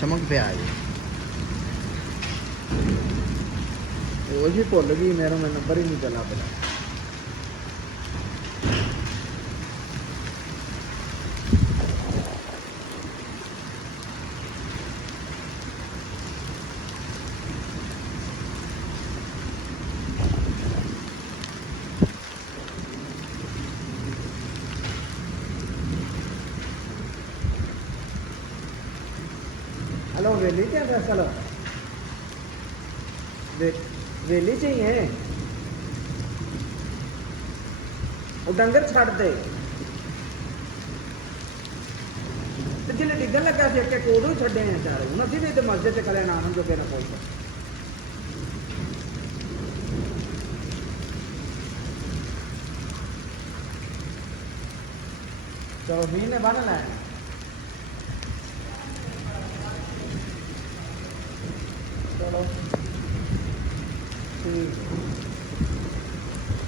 ਚਮਕ ਪਿਆ ਜੀ। ਉਹ ਜੀ ਭੁੱਲ ਗਈ, ਮੇਰਾ ਨੰਬਰ ਹੀ ਨਹੀਂ ਚੱਲਾ ਪਿਆ। हेलो वेली क्या दरअसल वेली चाहिए वो डंगर छड़ दे जिले डिगन लगा सी के कोडू छड़े हैं चारे हूँ अभी भी तो मस्जिद से कले नाम जो कहना पहुंचा। चलो मी ने बन लाया चलो ठीक।